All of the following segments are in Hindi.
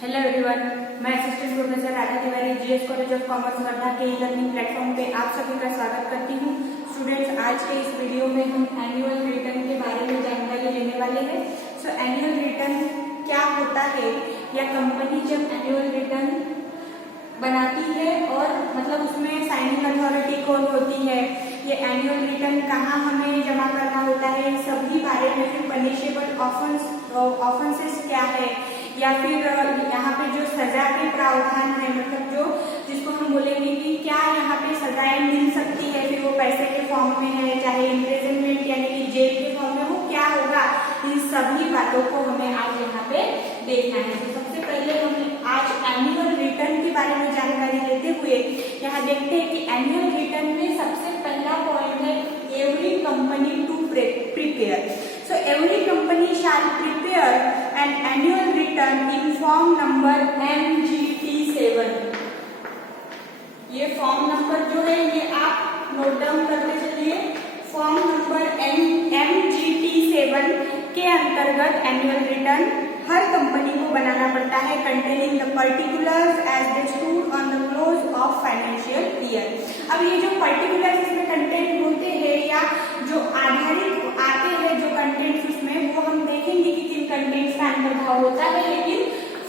हेलो एवरीवन, मैं assistant professor Radha Tiwari GS college of commerce Wardha के ई लर्निंग प्लेटफॉर्म पे आप सभी का स्वागत करती हूँ। स्टूडेंट्स, आज के इस वीडियो में हम एनुअल रिटर्न के बारे में जानकारी लेने वाले हैं। सो एनुअल रिटर्न क्या होता है, या कंपनी जब एनुअल रिटर्न बनाती है और मतलब उसमें साइनिंग अथॉरिटी कौन होती है, ये एनुअल रिटर्न कहाँ हमें जमा करना होता है, सभी बारे में, फिर पनिशेबल ऑफेंसेस क्या है, या फिर यहाँ पे जो सजा के प्रावधान है, मतलब जो जिसको हम बोलेंगे कि क्या यहाँ पे सजाएं मिल सकती है, फिर वो पैसे के फॉर्म में है, चाहे इम्प्रिजनमेंट यानी कि जेल के फॉर्म में, वो क्या होगा, इन सभी बातों को हमें आज यहाँ पे देखना है। तो सबसे पहले हम आज एनुअल रिटर्न के बारे में जानकारी लेते हुए यहाँ देखते हैं कि एनुअल रिटर्न में सबसे पहला पॉइंट है every company to prepare. So every company shall prepare an annual return in form number MGT7। ये फॉर्म नंबर जो है ये आप नोट डाउन करते चलिए। फॉर्म नंबर MGT7 के अंतर्गत एनुअल रिटर्न हर कंपनी को बनाना पड़ता है, containing the particulars as they stood on the close of financial year. अब ये जो पर्टिकुलर्स इसमें कंटेंट होते हैं या जो आधारित आते हैं जो कंटेंट्स उसमें, वो हम देखेंगे कि किन कंटेंट्स का अंतर्भाव होता है, लेकिन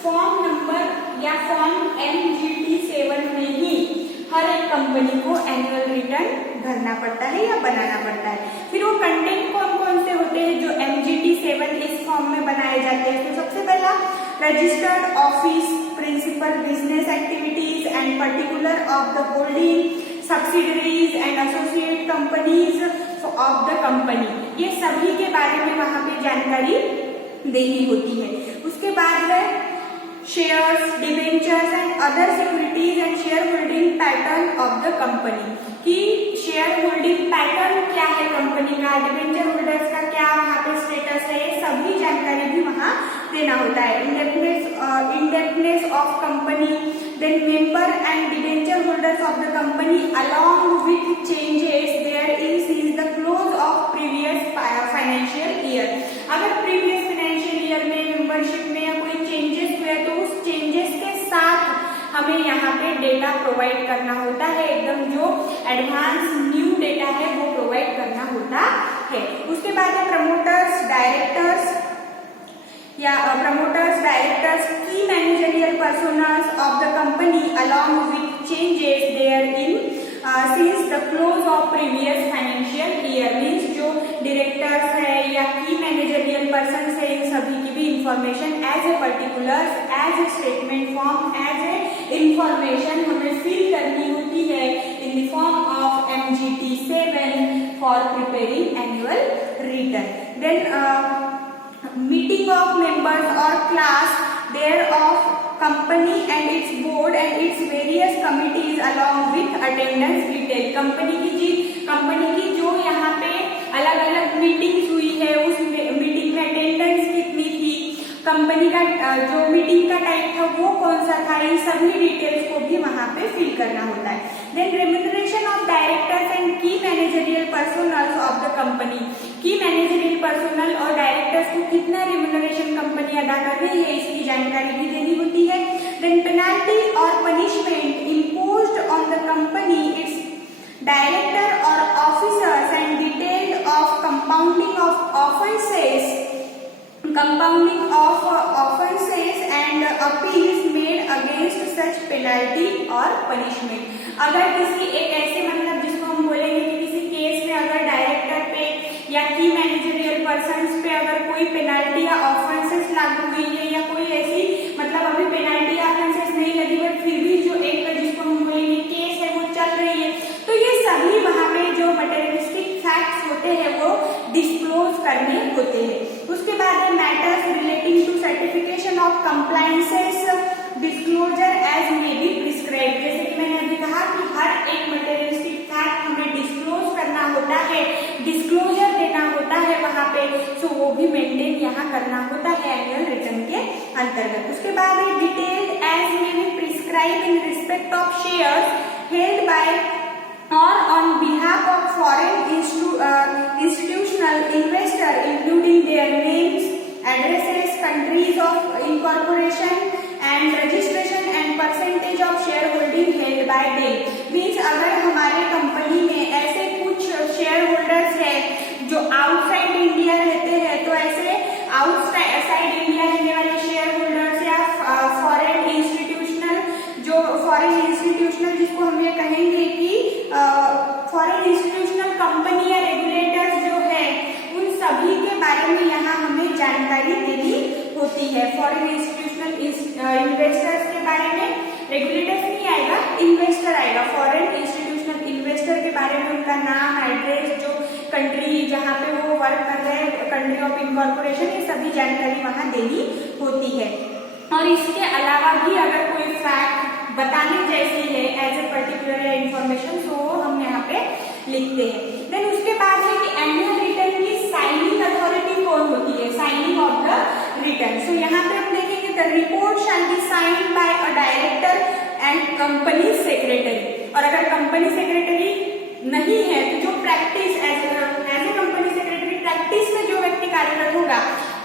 फॉर्म नंबर या फॉर्म MGT7 में ही हर एक कंपनी को एनुअल रिटर्न भरना पड़ता है या बनाना पड़ता है। फिर वो कंटेंट कौन कौन से होते हैं जो MGT7 इस फॉर्म में बनाए जाते हैं। तो सबसे पहला registered office, principal business activities and particular of the holding subsidiaries and associate companies of the company, ये सभी के बारे में वहां पे जानकारी देनी होती है। उसके बाद है shares, debentures and other securities and share holding pattern of the company, कि शेयर होल्डिंग पैटर्न क्या है कंपनी का, डिबेंचर होल्डर्स का क्या वहां पे स्टेटस है, ये सभी जानकारी भी वहां देना होता है। Indebtedness of company, then member and debenture holders of the company along with changes there in since the close of previous financial year. अगर प्रीवियस फाइनेंशियल ईयर में मेंबरशिप में या कोई चेंजेस हुए तो उस चेंजेस के साथ हमें यहाँ पे डेटा प्रोवाइड करना होता है, एकदम जो एडवांस न्यू डेटा है वो प्रोवाइड करना होता है। उसके बाद है promoters, directors key managerial personnel of the company along with changes there in since the close of previous financial year. Means जो डायरेक्टर्स है या की मैनेजरियल पर्सन है, इन सभी की भी information as a particulars, as a statement form, as a information हमें फिल करनी होती है in the form of MGT7 for preparing annual return. Then meeting of members or class thereof company and its board and its various committees along with attendance detail। Company की जो यहाँ पे अलग अलग मीटिंग्स हुई है, उस मीटिंग में अटेंडेंस कितनी थी, कंपनी का जो मीटिंग का टाइप था वो कौन सा था, इन सभी डिटेल्स को भी वहां पे फिल करना होता है। Then remuneration of directors and key managerial personnel of the company, key managerial personnel और डायरेक्टर्स को कितना रेम्यूनरेशन कंपनी अदा कर रही है, इसकी जानकारी भी देनी होती है। देन पेनाल्टी और punishment imposed on the company, its director और officers and detailed of compounding of offenses and appeals made against such penalty or punishment। अगर किसी एक ऐसे, मतलब जिसको हम बोलेंगे कि किसी केस में अगर डायरेक्टर पे या की मैनेजरियल पर्सन्स पे अगर कोई पेनाल्टी या ऑफेंसेस लागू हुई है, या कोई ऐसी मतलब अभी पेनाल्टी या ऑफेंसेस नहीं लगी है, फिर भी जो एक जिसको हम बोलेंगे केस है वो चल रही है, तो ये सभी वहां पे जो मटेरियलिस्टिक फैक्ट्स होते हैं वो डिस्क्लोज करने होते हैं। उसके बाद है matters relating to certification of compliances disclosure as may be prescribe. जैसे कि मैंने अभी कहा कि हर एक मटेरियलिस्टिक फैक्ट हमें डिस्क्लोज करना होता है, डिस्क्लोजर देना होता है वहां पे, सो वो भी मेंटेन यहाँ करना होता है एनुअल रिटर्न के अंतर्गत। उसके बाद है detailed as may be prescribe in respect of shares held by or on behalf of foreign institutional investor, including their names, addresses, countries of incorporation and outside India रहने वाले शेयर होल्डर्स या फॉरेन इंस्टीट्यूशनल, जो फॉरेन इंस्टीट्यूशनल जिसको हम ये कहेंगे कि फॉरेन इंस्टीट्यूशनल कंपनी या रेगुलेटर्स जो है उन सभी के बारे में यहाँ हमें जानकारी देनी होती है। फॉरेन इंस्टीट्यूशनल इन्वेस्टर्स के बारे में रेगुलेटर्स नहीं आएगा, इन्वेस्टर आएगा। फॉरेन इंस्टीट्यूशनल इन्वेस्टर के बारे में उनका नाम, एड्रेस, जो कंट्री जहाँ पे वो वर्क कर रहे हैं, कंट्री ऑफ इनकॉर्पोरेशन, ये सभी जानकारी वहाँ देनी होती है। और इसके अलावा भी अगर कोई फैक्ट बताने जैसी है एज ए पर्टिकुलर इंफॉर्मेशन, तो हम यहाँ पे लिखते हैं। देन उसके बाद है कि एनुअल रिटर्न की साइनिंग अथॉरिटी कौन होती है, signing of the return. So यहाँ पे हम देखेंगे the report shall be signed by a director and company secretary. और अगर कंपनी सेक्रेटरी नहीं है तो जो practice as a company secretary practice में जो व्यक्ति कार्यरत होगा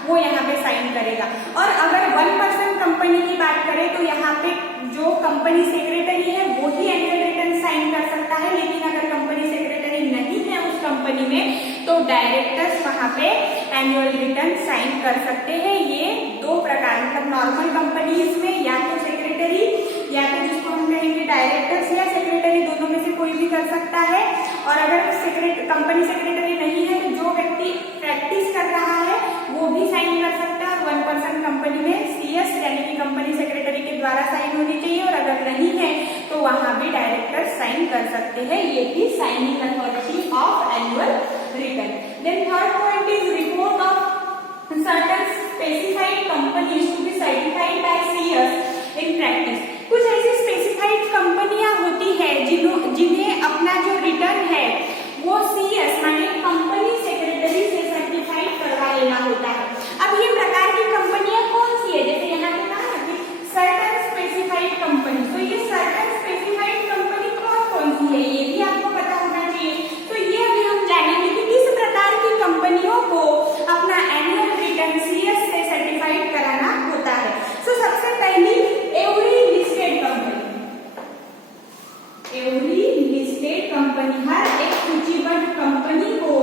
वो यहाँ पे साइन करेगा। और अगर 1% कंपनी की बात करें तो यहाँ पे जो कंपनी सेक्रेटरी है वो ही एनुअल रिटर्न साइन कर सकता है, लेकिन अगर कंपनी सेक्रेटरी नहीं है उस कंपनी में तो डायरेक्टर्स वहां पे एनुअल रिटर्न साइन कर सकते हैं। ये दो प्रकार, मतलब नॉर्मल कंपनीज में या तो सेक्रेटरी या तो जिसको हम कहेंगे डायरेक्टर्स या सेक्रेटरी, दोनों में से कोई भी कर सकता है। और अगर कंपनी सेक्रेटरी नहीं है तो जो व्यक्ति प्रैक्टिस कर रहा है वो भी साइन कर सकता है। 1% कंपनी में CS यानी कि कंपनी सेक्रेटरी के द्वारा साइन होनी चाहिए, और अगर नहीं है तो वहां भी डायरेक्टर साइन कर सकते हैं। ये भी signing authority of annual return. Then third point is report of certain specified companies to be certified by CS in practice। कुछ ऐसी स्पेसिफाइड कंपनियां होती है जिन्हें अपना जो रिटर्न है वो CS माने कंपनी सेक्रेटरी से सर्टिफाइड करवा लेना होता है। अब ये प्रकार की कंपनियां कौन सी है, जैसे यहाँ पे कहा कि सर्टन स्पेसिफाइड कंपनी, तो ये सर्टन स्पेसिफाइड कंपनी कौन सी है ये भी आपको पता होना चाहिए। तो ये अभी हम जानेंगे कि किस प्रकार की कंपनियों को अपना एनुअल रिटर्न CS से सर्टिफाइड कराना होता है। तो सबसे पहली every listed company, every listed company, हर एक सूचीबद्ध कंपनी को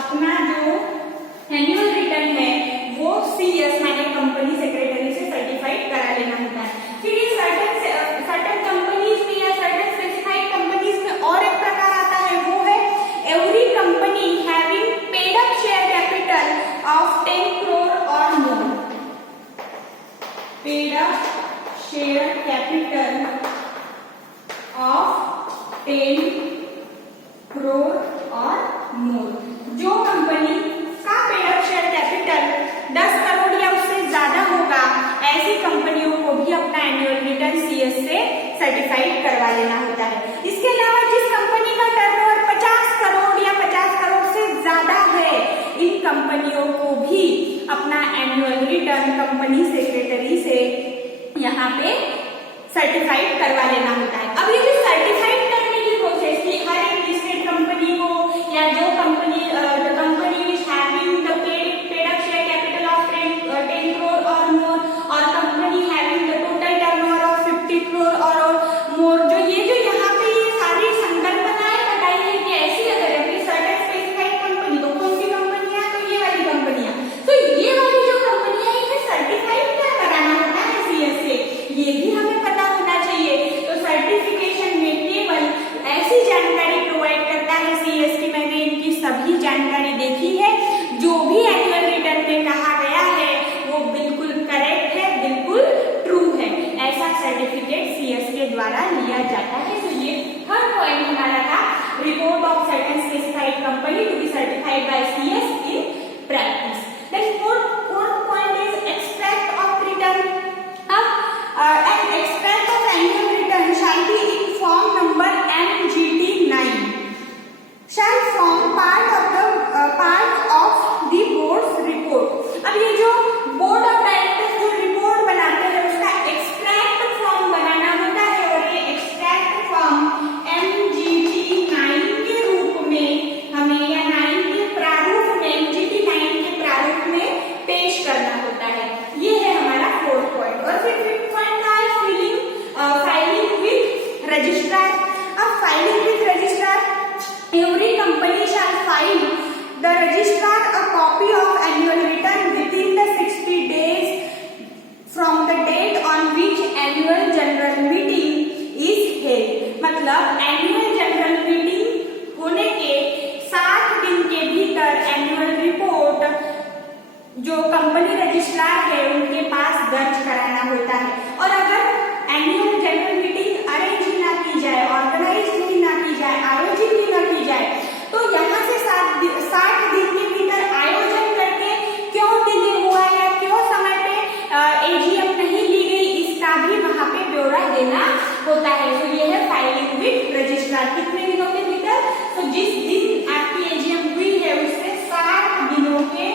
अपना जो एनुअल रिटर्न है वो CS माने कंपनी सेक्रेटरी से सर्टिफाइड करा लेना होता है। फिर ये सर्टेन कंपनीज में या सर्टेन स्पेसिफाइड कंपनीज में और एक प्रकार आता है, वो है every company having paid up share capital of 10 crore or more. Paid up share capital of 10 crore or more. जो कंपनी का paid up share capital 10 crore या उससे ज्यादा होगा, ऐसी कंपनियों को भी अपना एनुअल रिटर्न CS से सर्टिफाइड करवा लेना होता है। इसके अलावा जिस कंपनी का टर्नओवर 50 करोड़ या 50 करोड़ से ज्यादा है, इन कंपनियों को भी अपना एनुअल रिटर्न कंपनी सेक्रेटरी से यहाँ पे सर्टिफाइड करवा लेना होता है। अब ये जो सर्टिफाइड करने की प्रोसेस थी, हर एक लिस्टेड कंपनी को या जो company which having the paid up share capital of 10 crore or मोर, और company having the total turnover of 50 crore or more, जो यहाँ पे ये सारी संकल्पनाएं बताई है कि ऐसी अगर अपनी सर्टेन स्पेसिफाइड कंपनी, तो कौन सी कंपनियां, तो ये वाली कंपनियां, तो ये वाली जो कंपनियां इन्हें सर्टिफाइड क्या कराना होता है CS से, ये भी हमें पता होना चाहिए। तो सर्टिफिकेशन में केवल ऐसी जानकारी प्रोवाइड करता है CS की मैंने इनकी सभी जानकारी देखी है, जो भी एनुअल रिटर्न में कहा गया है वो बिल्कुल करेक्ट है, बिल्कुल ट्रू है, ऐसा सर्टिफिकेट CS के द्वारा लिया जाता है। तो ये थर्ड पॉइंट हमारा था, report of certain specified company to be certified by CS in practice. Then fourth point is extract of return. अब an extract of annual return shall be in form number MGT9 shall form part of the board's report। अब ये जो बोर्ड ऑफ डायरेक्टर्स जो रिपोर्ट बनाते हैं उसका एक्सट्रैक्ट फॉर्म बनाना होता है, और ये एक्सट्रैक्ट फॉर्म MGT9 के रूप में हमें या 9 के प्रारूप जो कंपनी रजिस्ट्रार है उनके पास दर्ज कराना होता है। और अगर एनुअल जनरल मीटिंग अरेंज ना की जाए, ऑर्गेनाइज ही ना की जाए, आयोजित ही ना की जाए, तो यहाँ से 60 दिन के भीतर आयोजन करके क्यों डिले हुआ या क्यों समय पे एजीएम नहीं ली गई, इसका भी वहाँ पे ब्यौरा देना होता है। तो ये है फाइलिंग विद रजिस्ट्रार। कितने दिनों के भीतर? तो जिस दिन आपकी एजीएम हुई है उससे 60 दिनों के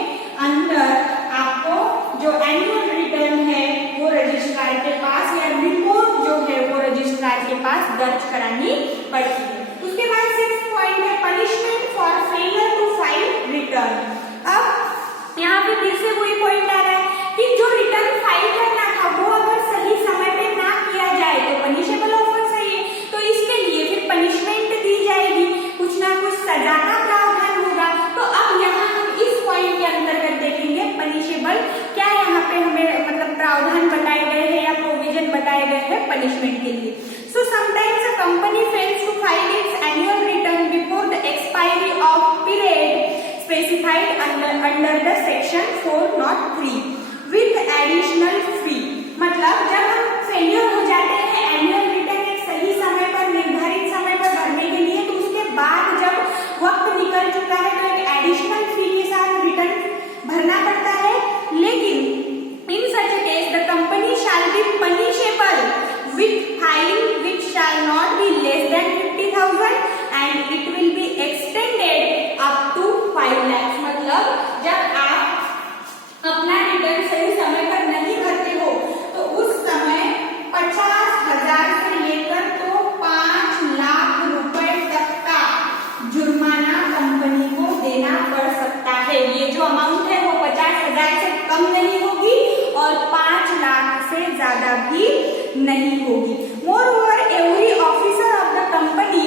अंदर आपको जो एनुअल रिटर्न है वो रजिस्ट्रार के पास, या रिपोर्ट जो है वो रजिस्ट्रार के पास दर्ज करानी पड़ती है। उसके बाद 6th पॉइंट है punishment for failure to file return. अब यहाँ पे फिर से वही पॉइंट आ रहा है कि जो रिटर्न फाइल करना था वो अगर सही समय पे ना किया जाए तो पनिशेबल ऑफेंस है ये, तो इसके लिए फिर पनिशमेंट दी जाएगी, कुछ ना कुछ सजा का प्रावधान होगा। तो अब यहाँ हम इस पॉइंट के अंतर्गत देखेंगे पनिशेबल क्या यहाँ पे हमें मतलब प्रावधान बताए गए हैं या प्रोविजन बताए गए हैं पनिशमेंट के लिए। So sometimes a company fails to file its annual return before the expiry of period specified under the section 403 with additional fee। मतलब जब हम फेलियर हो जाते हैं एनुअल रिटर्न एक सही समय पर निर्धारित समय पर भरने के लिए, तो उसके बाद जब वक्त निकल चुका है तो एक एडिशनल फी के साथ रिटर्न भरना पड़ता है। लेकिन in such a case the company shall be punishable with fine which shall not be less than 50,000 and it will be extended up to 5 lakhs। मतलब जब आप अपना रिटर्न सही समय पर नहीं भरते हो तो उस समय 50,000 से लेकर तो 5 लाख रुपए तक का जुर्माना कंपनी को देना पड़ सकता है। ये जो अमाउंट है वो 50,000 से कम नहीं होगी और 5 लाख से ज्यादा भी नहीं होगी। Moreover, every officer of the company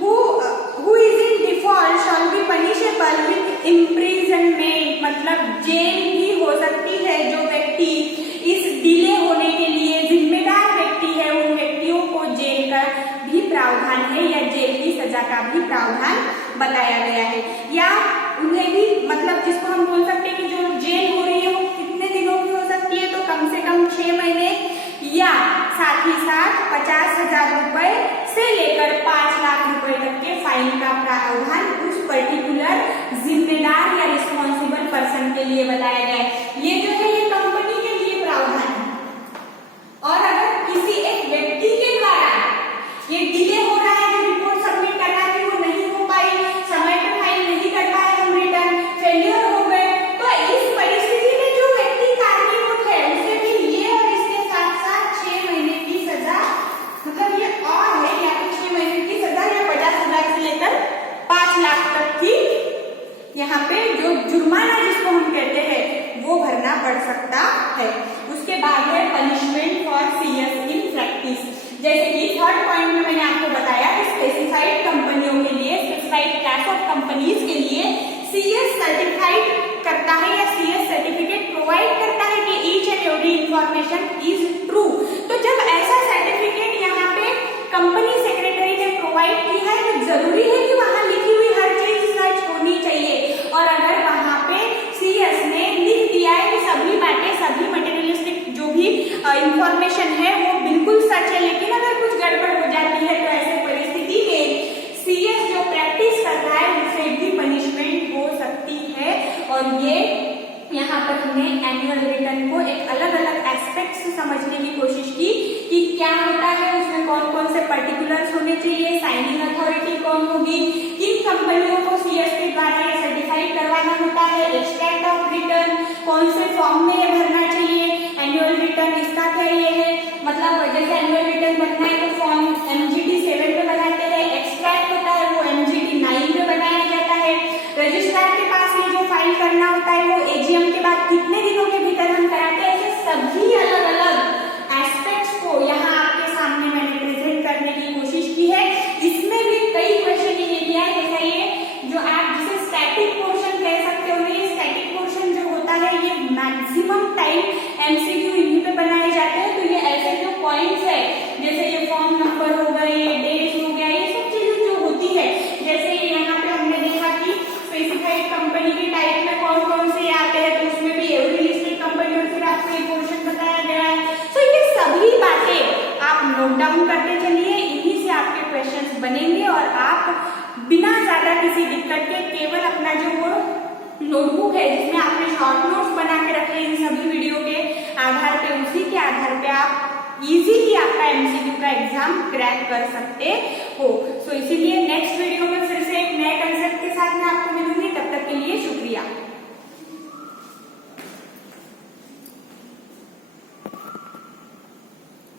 who is in default shall be punishable with imprisonment। मतलब जेल भी हो सकती है। जो व्यक्ति इस डिले होने के लिए जिम्मेदार व्यक्ति है उन व्यक्तियों को जेल का भी प्रावधान है या जेल की सजा का भी प्रावधान बताया गया है। या उन्हें भी मतलब जिसको हम बोल सकते हैं कि जो जेल हो रही है वो कितने दिनों की हो सकती है, तो कम से कम 6 महीने या साथ ही साथ 50,000 रुपए से लेकर 5 लाख रुपए तक के फाइन का प्रावधान उस पर्टिकुलर जिम्मेदार या रिस्पॉन्सिबल पर्सन के लिए बताया गया है। ये जो है ये कंपनी के लिए प्रावधान है। और अगर किसी एक व्यक्ति के द्वारा ये डिले हो रहा है, जो रिपोर्ट सबमिट करना थी वो नहीं हो पाई, समय पर फाइल नहीं कर पाए हम, रिटर्न फेलियर हो गए, तो इस परिस्थिति में जो व्यक्ति कारणीभूत है उसे भी ये और इसके साथ साथ 6 महीने की सजा, मतलब ये और है या तो 6 महीने की सजा या 50,000 से लेकर 5 लाख तक की यहाँ पे जो जुर्माना जिसको हम कहते हैं वो भरना पड़ सकता है। उसके बाद है punishment for CS in practice. जैसे कि 3rd पॉइंट में मैंने आपको बताया कि स्पेसिफाइड कंपनियों के लिए, स्पेसिफाइड क्लास ऑफ कंपनीज के लिए सीएस सर्टिफाइड करता है या सीएस सर्टिफिकेट प्रोवाइड करता है कि each and every information is true. तो जब ऐसा सर्टिफिकेट यहाँ पे कंपनी सेक्रेटरी ने प्रोवाइड की है तो जरूरी है कि वहाँ लिखी हुई हर चीज सच होनी चाहिए। और अगर वहाँ पे सीएस ने लिख दिया है कि सभी बातें, सभी मटेरियलिस्टिक जो भी इंफॉर्मेशन है वो बिल्कुल सच है, लेकिन अगर कुछ गड़बड़ हो जाती है तो ऐसे परिस्थिति में सीएस जो प्रैक्टिस कर रहा है उसे भी पनिशमेंट हो सकती है। और ये यहाँ पर हमने एनुअल रिटर्न को एक अलग अलग एस्पेक्ट से समझने की कोशिश की कि क्या होता है, उसमें कौन कौन से पर्टिकुलर्स होने चाहिए, साइनिंग अथॉरिटी कौन होगी, किन कंपनियों को सीएस के द्वारा ये सर्टिफाइड करवाना होता है, एक्सट्रैक्ट ऑफ रिटर्न कौन से फॉर्म में ये भरना चाहिए, एनुअल रिटर्न इसका क्या ये है, मतलब जैसे एनुअल रिटर्न बनना है तो फॉर्म MGT 7 में बनाते हैं, एक्सट्रैक्ट होता है वो MGT 9 में बनाया जाता है, रजिस्ट्रार के पास ये जो फाइल करना होता है वो एजीएम के बाद कितने दिनों के भीतर हम कराते हैं। ऐसे सभी अलग अलग एस्पेक्ट्स को यहाँ आपके सामने मैंने प्रेजेंट करने की कोशिश की है। इसमें भी कई क्वेश्चन ये किया है, जैसा ये जो आप जिसे स्टैटिक पोर्शन कह सकते हो, ये स्टैटिक पोर्शन जो होता है ये मैक्सिमम टाइम MCQ इन्हीं पे बनाए जाते हैं। तो ये ऐसे जो पॉइंट्स है जैसे ये फॉर्म नंबर हो गए, डेट्स हो गया, ये सब चीजें जो होती है, जैसे यहाँ पे हमने देखा कि स्पेसिफाइड कंपनी के टाइप में कौन कौन से आते हैं, तो उसमें भी नोटबुक है जिसमें आपने शॉर्ट नोट्स बना के रखे इन सभी वीडियो के आधार पे, उसी के आधार पे आप इजीली आपका एमसीक्यू का एग्जाम क्रैक कर सकते हो। सो इसीलिए नेक्स्ट वीडियो में फिर से एक नए कंसेप्ट के साथ मैं आपको मिलूंगी। तब तक के लिए शुक्रिया।